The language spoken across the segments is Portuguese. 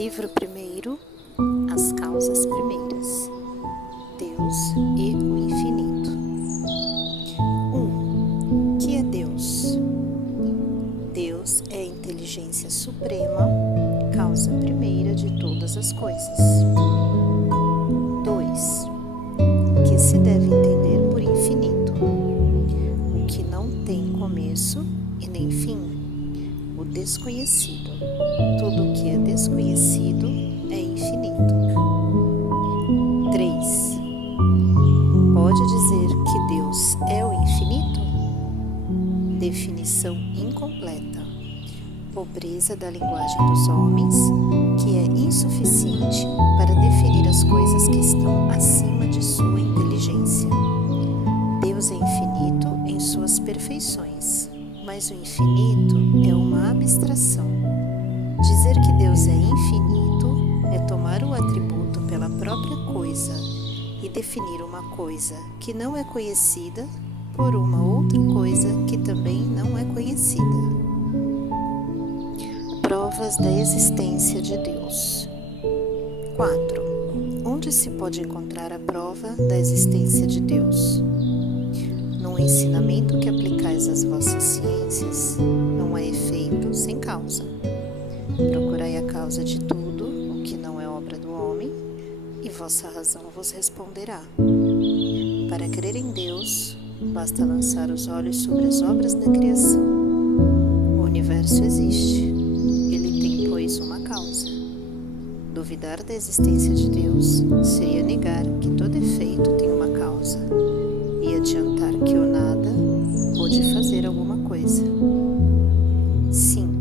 Livro primeiro, As causas primeiras, Deus e o infinito. 1. Que é Deus? Deus é a inteligência suprema, causa primeira de todas as coisas. 2. Que se deve entender por infinito? O que não tem começo e nem fim, o desconhecido. Tudo que é desconhecido é infinito. 3. Pode dizer que Deus é o infinito? Definição incompleta. Pobreza da linguagem dos homens, que é insuficiente para definir as coisas que estão acima de sua inteligência. Deus é infinito em suas perfeições, mas o infinito é uma abstração. Dizer que Deus é infinito é tomar o atributo pela própria coisa e definir uma coisa que não é conhecida por uma outra coisa que também não é conhecida. Provas da existência de Deus. 4. Onde se pode encontrar a prova da existência de Deus? No ensinamento que aplicais às vossas ciências, não há efeito sem causa. Procurai a causa de tudo, o que não é obra do homem, e vossa razão vos responderá. Para crer em Deus, basta lançar os olhos sobre as obras da criação. O universo existe, ele tem, pois, uma causa. Duvidar da existência de Deus seria negar que todo efeito tem uma causa e adiantar que o nada pode fazer alguma coisa. 5.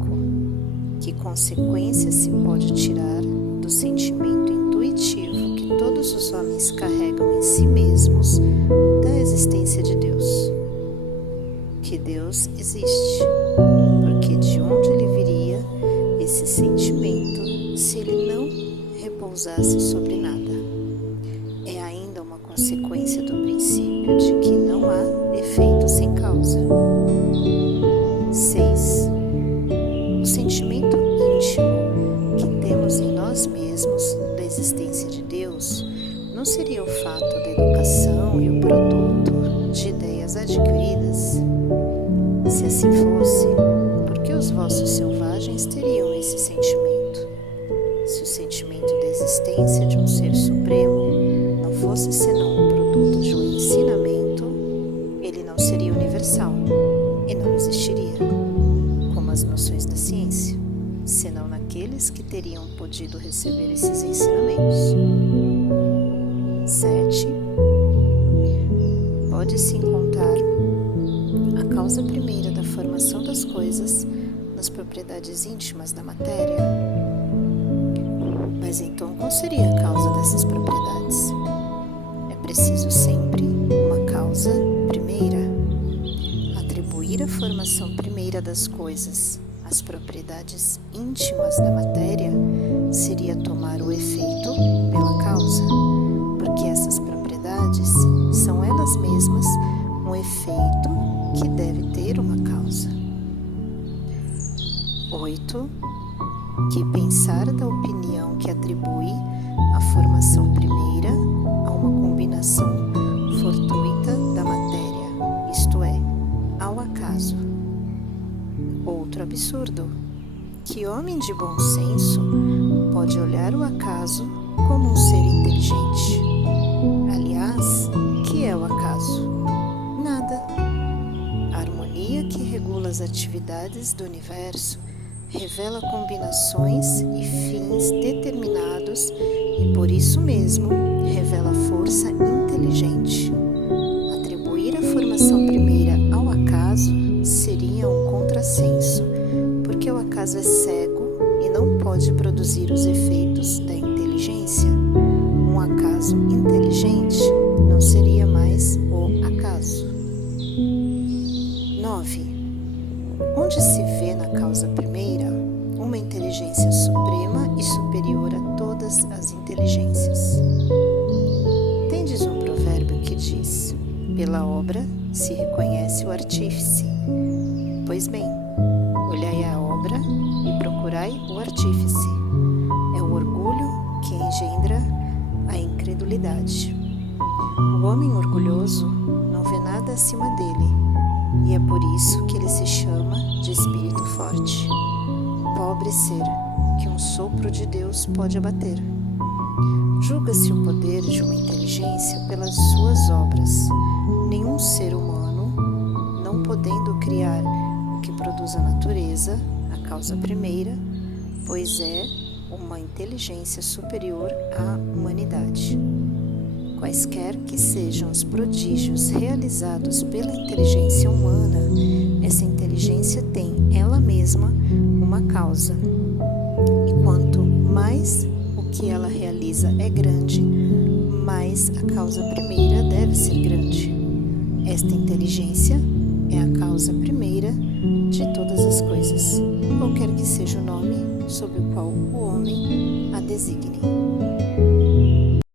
Que consequência se pode tirar do sentimento intuitivo que todos os homens carregam em si mesmos da existência de Deus? Que Deus existe, porque de onde ele viria esse sentimento se ele não repousasse sobre nada? É ainda uma consequência do princípio de que não há efeito sem causa. 6. O sentimento íntimo que temos em nós mesmos da existência de Deus não seria o fato da educação e o produto de ideias adquiridas? Se assim fosse, por que os vossos selvagens teriam esse sentimento? Se o sentimento da existência de um ser supremo não fosse senão um produto de um ensinamento, ele não seria universal e não existiria, como as noções da ciência, senão naqueles que teriam podido receber esses ensinamentos. 7. Pode-se encontrar a causa primeira da formação das coisas nas propriedades íntimas da matéria? Mas então qual seria a causa dessas propriedades? É preciso sempre uma causa primeira. Atribuir a formação primeira das coisas às propriedades íntimas da matéria seria tomar o efeito pela causa, porque essas propriedades são elas mesmas um efeito que deve ter uma causa. 8. Que pensar da opinião que atribui a formação primeira a uma combinação fortuita da matéria, isto é, ao acaso. Outro absurdo. Que homem de bom senso pode olhar o acaso como um ser inteligente? Aliás, que é o acaso? Nada. A harmonia que regula as atividades do universo revela combinações e fins determinados e, por isso mesmo, revela força inteligente. Atribuir a formação primeira ao acaso seria um contrassenso, porque o acaso é cego e não pode produzir os efeitos da inteligência. Um acaso inteligente não seria mais o acaso. 9. Onde se vê na causa primeira uma inteligência suprema e superior a todas as inteligências? Tendes um provérbio que diz: pela obra se reconhece o artífice. Pois bem, olhai a obra e procurai o artífice. É o engendra a incredulidade. O homem orgulhoso não vê nada acima dele, e é por isso que ele se chama de espírito forte. Pobre ser que um sopro de Deus pode abater. Julga-se o poder de uma inteligência pelas suas obras. Nenhum ser humano, não podendo criar o que produz a natureza, a causa primeira, pois é uma inteligência superior à humanidade. Quaisquer que sejam os prodígios realizados pela inteligência humana, essa inteligência tem ela mesma uma causa. E quanto mais o que ela realiza é grande, mais a causa primeira deve ser grande. Esta inteligência é a causa primeira de todas as coisas, qualquer que seja o nome sob o qual o homem a designe.